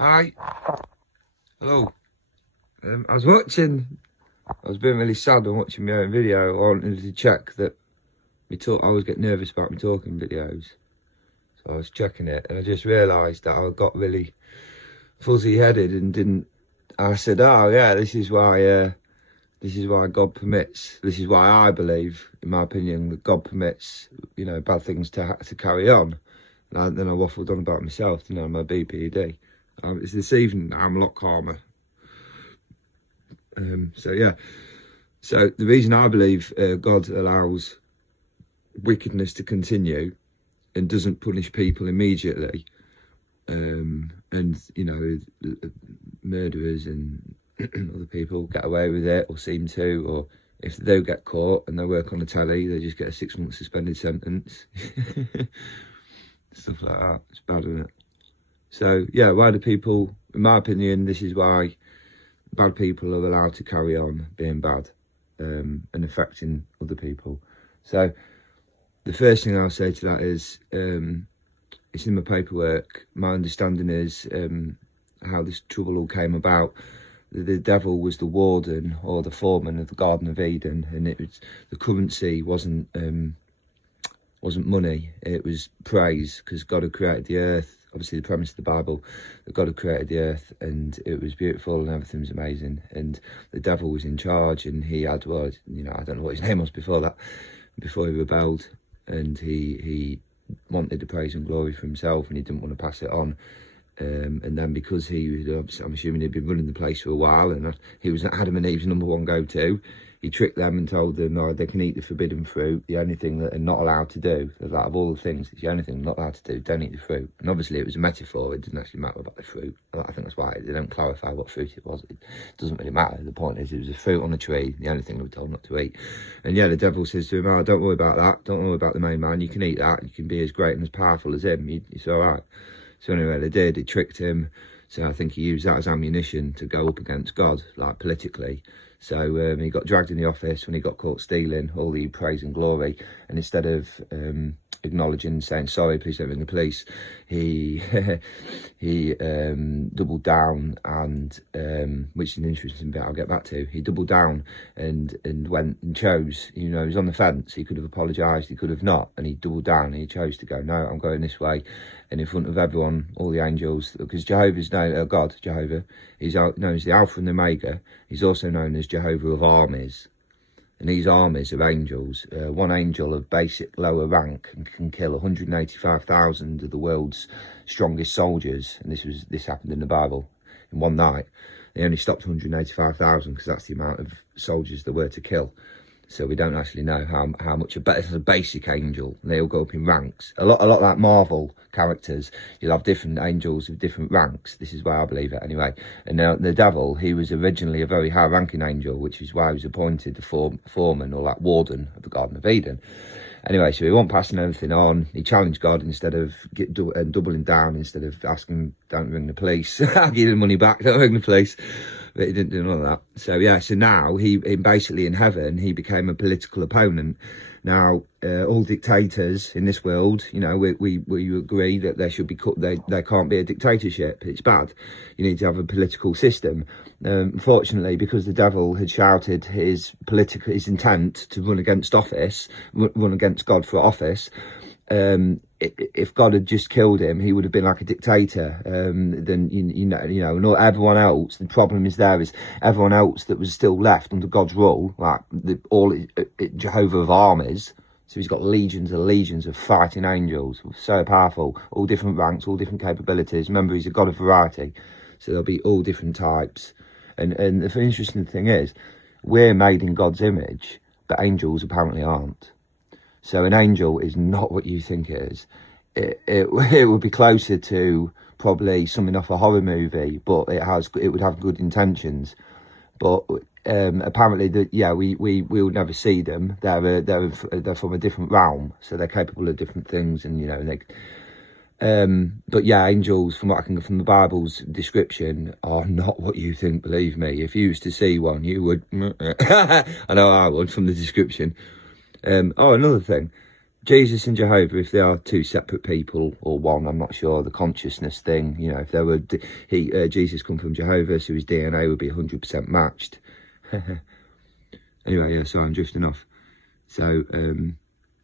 Hi. Hello. I was being really sad and watching my own video. I wanted to check that I always get nervous about my talking videos. So I was checking it and I just realised that I got really fuzzy headed and didn't. I said, oh yeah, this is why God permits. This is why I believe, in my opinion, that God permits, bad things to carry on. And then I waffled on about myself, my BPD. It's this evening I'm a lot calmer. So the reason I believe God allows wickedness to continue and doesn't punish people immediately, and murderers and other people get away with it or seem to, or if they do get caught and they work on the telly, they just get a 6-month suspended sentence. Stuff like that. It's bad, isn't it? So yeah, why do people, in my opinion, this is why bad people are allowed to carry on being bad and affecting other people. So the first thing I'll say to that is, it's in my paperwork. My understanding is how this trouble all came about. The devil was the warden or the foreman of the Garden of Eden, and the currency wasn't money, it was praise, because God had created the earth. Obviously the premise of the Bible, that God had created the earth and it was beautiful and everything was amazing, and the devil was in charge, and he had, I don't know what his name was before he rebelled, and he wanted the praise and glory for himself and he didn't want to pass it on. And then because I'm assuming he'd been running the place for a while, and he was Adam and Eve's #1 go-to, he tricked them and told them, they can eat the forbidden fruit. The only thing that they're not allowed to do, out of all the things, it's the only thing they're not allowed to do, don't eat the fruit. And obviously it was a metaphor, it didn't actually matter about the fruit. I think that's why they don't clarify what fruit it was. It doesn't really matter. The point is, it was a fruit on a tree, the only thing they were told not to eat. And yeah, the devil says to him, don't worry about that, don't worry about the main man, you can eat that, you can be as great and as powerful as him, it's all right. So anyway, they did, it tricked him. So I think he used that as ammunition to go up against God, like politically. So he got dragged in the office when he got caught stealing all the praise and glory. And instead of acknowledging and saying, sorry, please don't ring the police, he doubled down and, which is an interesting bit I'll get back to. He doubled down and went and chose, he was on the fence. He could have apologised, he could have not. And he doubled down and he chose to go, no, I'm going this way. And in front of everyone, all the angels, because Jehovah's known, God, Jehovah, he's known as the Alpha and the Omega. He's also known as Jehovah of armies. And these armies of angels, one angel of basic lower rank can kill 185,000 of the world's strongest soldiers. And this happened in the Bible in one night. They only stopped 185,000 because that's the amount of soldiers there were to kill. So we don't actually know how much a basic angel. They all go up in ranks. A lot like Marvel characters, you'll have different angels with different ranks. This is why I believe it anyway. And now the devil, he was originally a very high-ranking angel, which is why he was appointed the foreman or like warden of the Garden of Eden. Anyway, so he wasn't passing everything on. He challenged God instead of doubling down, instead of asking, don't ring the police. I'll give you the money back, don't ring the police. But he didn't do none of that. So yeah, so now he basically in heaven, he became a political opponent. Now, all dictators in this world, we agree that there should be, there can't be a dictatorship. It's bad. You need to have a political system. Unfortunately, because the devil had shouted his intent to run against run against God for office, if God had just killed him, he would have been like a dictator. Then and everyone else. The problem is everyone else that was still left under God's rule, like Jehovah of armies. So he's got legions and legions of fighting angels, so powerful, all different ranks, all different capabilities. Remember, he's a God of variety, so there'll be all different types. And the interesting thing is, we're made in God's image, but angels apparently aren't. So an angel is not what you think it is. It would be closer to probably something off a horror movie, but it would have good intentions. But apparently, we will never see them. They're from a different realm, so they're capable of different things, and but yeah, angels, from what I can get from the Bible's description, are not what you think. Believe me, if you used to see one, you would. I know I would from the description. Another thing, Jesus and Jehovah, if they are two separate people or one, I'm not sure. The consciousness thing, you know, if there were, Jesus come from Jehovah, so his DNA would be 100% matched. Anyway, yeah, so I'm drifting off. So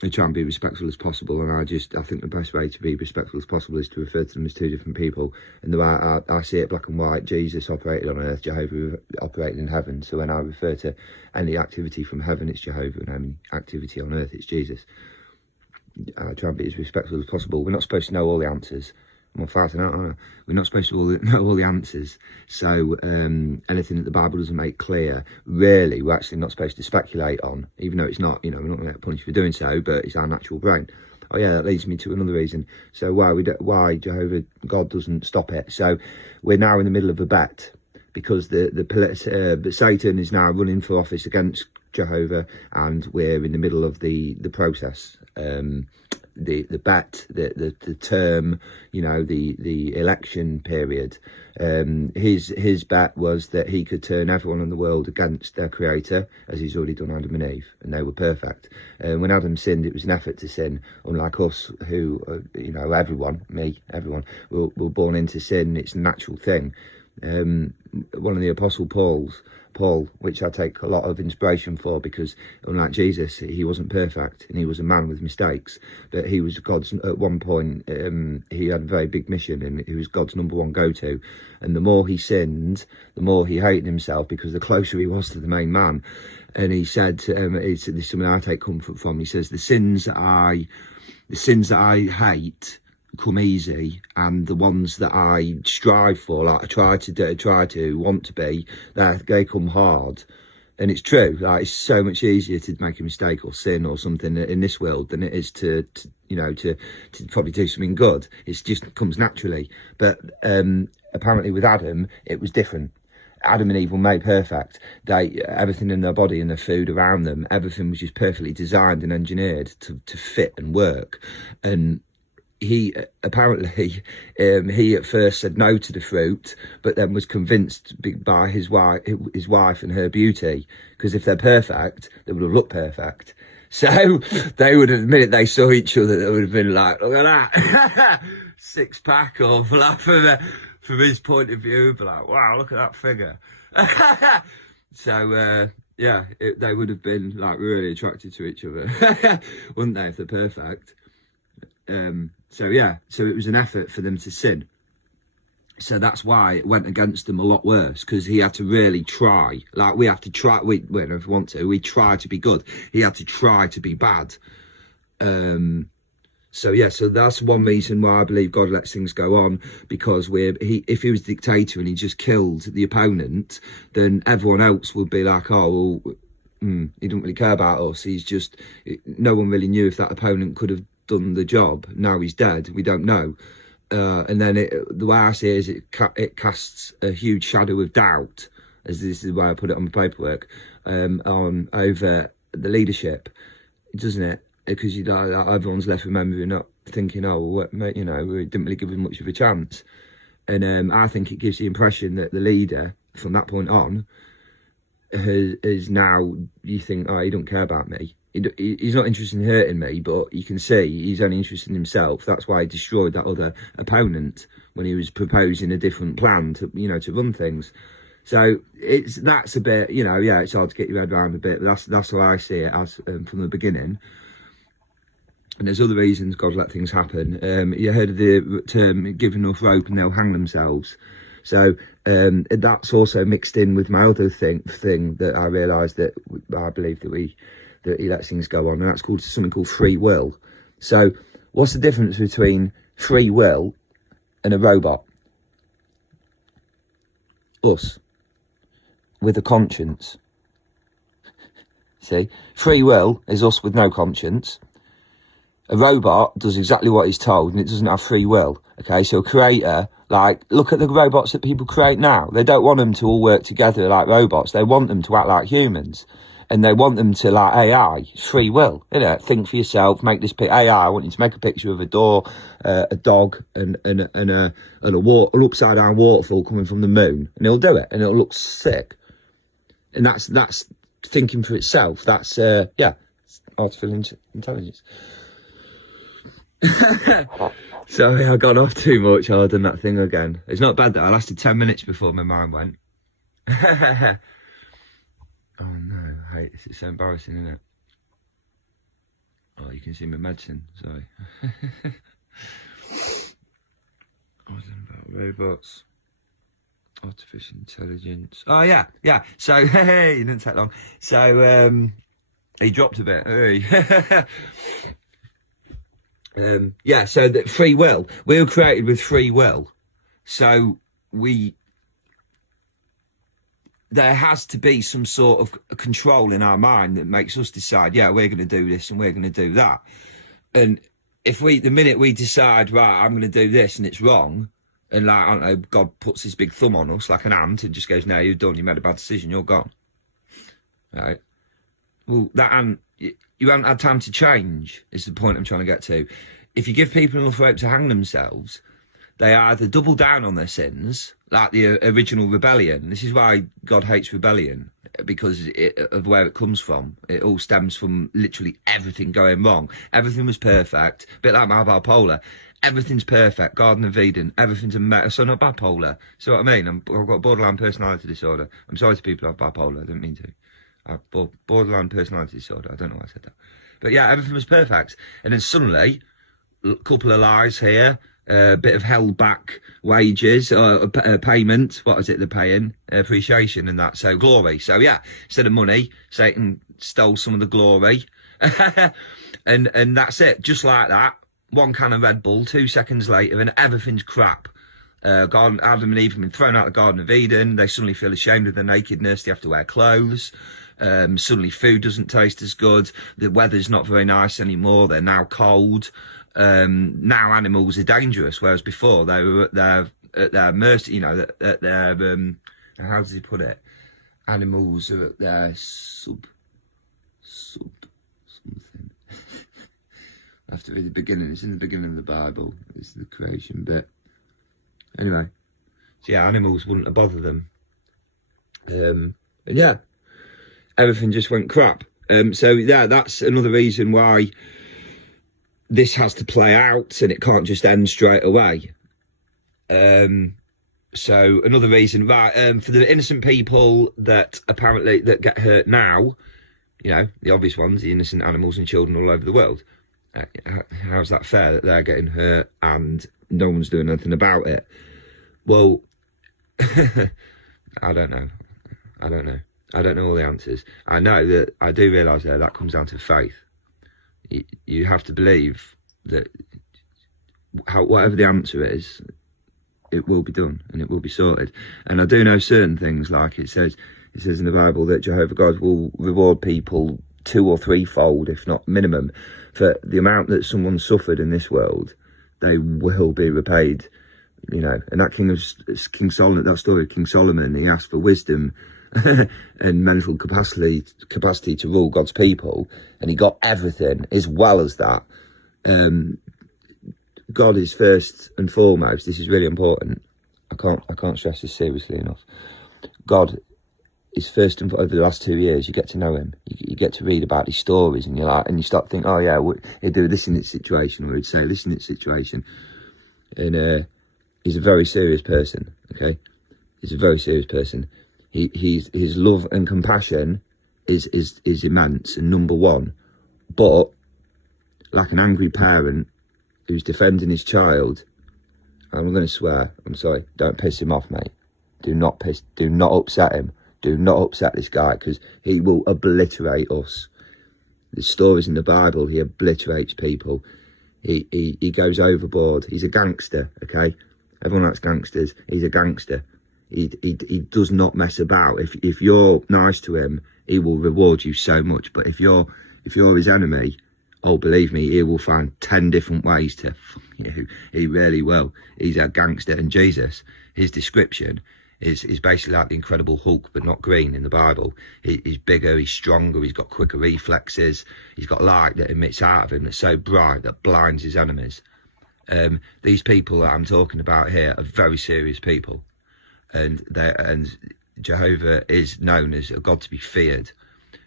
I try and be respectful as possible, and I think the best way to be respectful as possible is to refer to them as two different people. And the way I see it, black and white, Jesus operated on earth, Jehovah operated in heaven. So when I refer to any activity from heaven, it's Jehovah, and any activity on earth, it's Jesus. I try and be as respectful as possible. We're not supposed to know all the answers. I'm fighting out, aren't I? We're not supposed to know all the answers. So anything that the Bible doesn't make clear, really, we're actually not supposed to speculate on, even though it's not, you know, we're not going to get punished for doing so, but it's our natural brain. Oh yeah, that leads me to another reason. So why Jehovah God doesn't stop it. So we're now in the middle of a bet, because Satan is now running for office against Jehovah, and we're in the middle of the process. The bet, the term, you know, the election period. His bet was that he could turn everyone in the world against their creator, as he's already done Adam and Eve, and they were perfect. When Adam sinned, it was an effort to sin, unlike us, who, you know, everyone, we're born into sin. It's a natural thing. One of the Apostle Paul, which I take a lot of inspiration for, because unlike Jesus, he wasn't perfect, and he was a man with mistakes, but he was God's, at one point, he had a very big mission, and he was God's number one go-to. And the more he sinned, the more he hated himself, because the closer he was to the main man. And he said, this is something I take comfort from, he says, the sins that I hate come easy, and the ones that I strive for, like I try to want to be, they come hard. And it's true, like, it's so much easier to make a mistake or sin or something in this world than it is to probably do something good. It just comes naturally. But apparently with Adam, it was different. Adam and Eve were made perfect. Everything in their body and the food around them, everything was just perfectly designed and engineered to fit and work. And he apparently he at first said no to the fruit, but then was convinced by his wife and her beauty, because if they're perfect, they would have looked perfect. So they would have, the minute they saw each other, they would have been like, look at that, six pack, or like, from his point of view, be like, wow, look at that figure. So yeah, they would have been like really attracted to each other, wouldn't they, if they're perfect? So yeah, so it was an effort for them to sin. So that's why it went against them a lot worse, because he had to really try. Like we have to try, if we want to, we try to be good. He had to try to be bad. So yeah, so that's one reason why I believe God lets things go on, because if he was a dictator and he just killed the opponent, then everyone else would be like, oh, well, he didn't really care about us. No one really knew if that opponent could have done the job. Now he's dead, we don't know. And then the way I see it is it casts a huge shadow of doubt, as this is the way I put it on the paperwork, over the leadership, doesn't it? Because everyone's left remembering, not thinking, oh, well, you know, we didn't really give him much of a chance. And I think it gives the impression that the leader, from that point on, is now, you think, oh, he don't care about me. He's not interested in hurting me, but you can see he's only interested in himself. That's why he destroyed that other opponent when he was proposing a different plan to run things. So that's a bit, yeah, it's hard to get your head around a bit, but that's how I see it as from the beginning. And there's other reasons God let things happen. You heard of the term, give enough rope and they'll hang themselves. So that's also mixed in with my other thing that I realised, that I believe that he lets things go on, and that's something called free will. So what's the difference between free will and a robot? Us, with a conscience. See, free will is us with no conscience. A robot does exactly what he's told, and it doesn't have free will. Okay, so a creator, like, look at the robots that people create now. They don't want them to all work together like robots. They want them to act like humans. And they want them to, like AI, free will, think for yourself, make this AI. I want you to make a picture of a door, a dog, and an upside down waterfall coming from the moon, and it'll do it, and it'll look sick. And that's thinking for itself. That's artificial intelligence. Sorry, I got off too much. I've done that thing again. It's not bad though. I lasted 10 minutes before my mind went. Oh no, I hate this. It's so embarrassing, isn't it? Oh, you can see my medicine. Sorry. I was about robots, artificial intelligence. Oh yeah. So hey, it didn't take long. So he dropped a bit. Hey. Yeah. So that free will. We were created with free will. So there has to be some sort of control in our mind that makes us decide, yeah, we're going to do this and we're going to do that. And if the minute we decide, right, I'm going to do this and it's wrong, and like, I don't know, God puts his big thumb on us like an ant and just goes, no, you're done, you made a bad decision, you're gone. Right? Well, that ant, you haven't had time to change, is the point I'm trying to get to. If you give people enough rope to hang themselves, they either double down on their sins, like the original rebellion. This is why God hates rebellion, because of where it comes from. It all stems from literally everything going wrong. Everything was perfect, a bit like my bipolar. Everything's perfect, Garden of Eden, everything's a mess. So not bipolar. See what I mean? I've got borderline personality disorder. I'm sorry to people who have bipolar, I didn't mean to. I've borderline personality disorder, I don't know why I said that. But yeah, everything was perfect. And then suddenly, a couple of lies here, a bit of held back wages, payment, what is it they're paying? Appreciation and that, so glory. So yeah, instead of money, Satan stole some of the glory. and that's it, just like that. One can of Red Bull, 2 seconds later, and everything's crap. Adam and Eve have been thrown out of the Garden of Eden. They suddenly feel ashamed of their nakedness. They have to wear clothes. Suddenly food doesn't taste as good. The weather's not very nice anymore. They're now cold. Now animals are dangerous, whereas before they were at their mercy. You know, at their how does he put it? Animals are at their sub something. I have to read the beginning. It's in the beginning of the Bible. It's the creation bit. Anyway, so yeah, animals wouldn't have bothered them. And yeah, everything just went crap. So yeah, that's another reason why this has to play out and it can't just end straight away. So another reason, right, for the innocent people that apparently that get hurt now, you know, the obvious ones, the innocent animals and children all over the world. How's that fair that they're getting hurt and no one's doing anything about it? Well, I don't know. I don't know all the answers. I know that I do realise that comes down to faith. You have to believe that whatever the answer is, it will be done and it will be sorted. And I do know certain things, like it says in the Bible that Jehovah God will reward people 2 or 3-fold, if not minimum, for the amount that someone suffered in this world. They will be repaid, you know. And that King Solomon, that story of King Solomon, he asked for wisdom and mental capacity to rule God's people, and he got everything as well as that. God is first and foremost. This is really important. I can't stress this seriously enough. God is first and over the last 2 years, you get to know him. You get to read about his stories, and you start thinking, oh yeah, he'd do this in this situation, or he'd say this in this situation. And he's a very serious person. Okay, he's a very serious person. His love and compassion is immense and number one. But like an angry parent who's defending his child, I'm going to swear, I'm sorry, don't piss him off, mate. Do not upset him. Do not upset this guy, because he will obliterate us. The stories in the Bible, he obliterates people. He goes overboard. He's a gangster, okay? Everyone likes gangsters. He's a gangster. He does not mess about. If you're nice to him, he will reward you so much. But if you're his enemy, oh, believe me, he will find 10 different ways to fuck you. He really will. He's a gangster. And Jesus, his description is basically like the Incredible Hulk, but not green in the Bible. He's bigger, he's stronger, he's got quicker reflexes, he's got light that emits out of him that's so bright that blinds his enemies. These people that I'm talking about here are very serious people, and Jehovah is known as a God to be feared.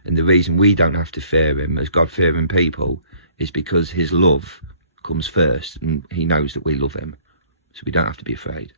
And the reason we don't have to fear him as God-fearing people is because his love comes first, and he knows that we love him, so we don't have to be afraid.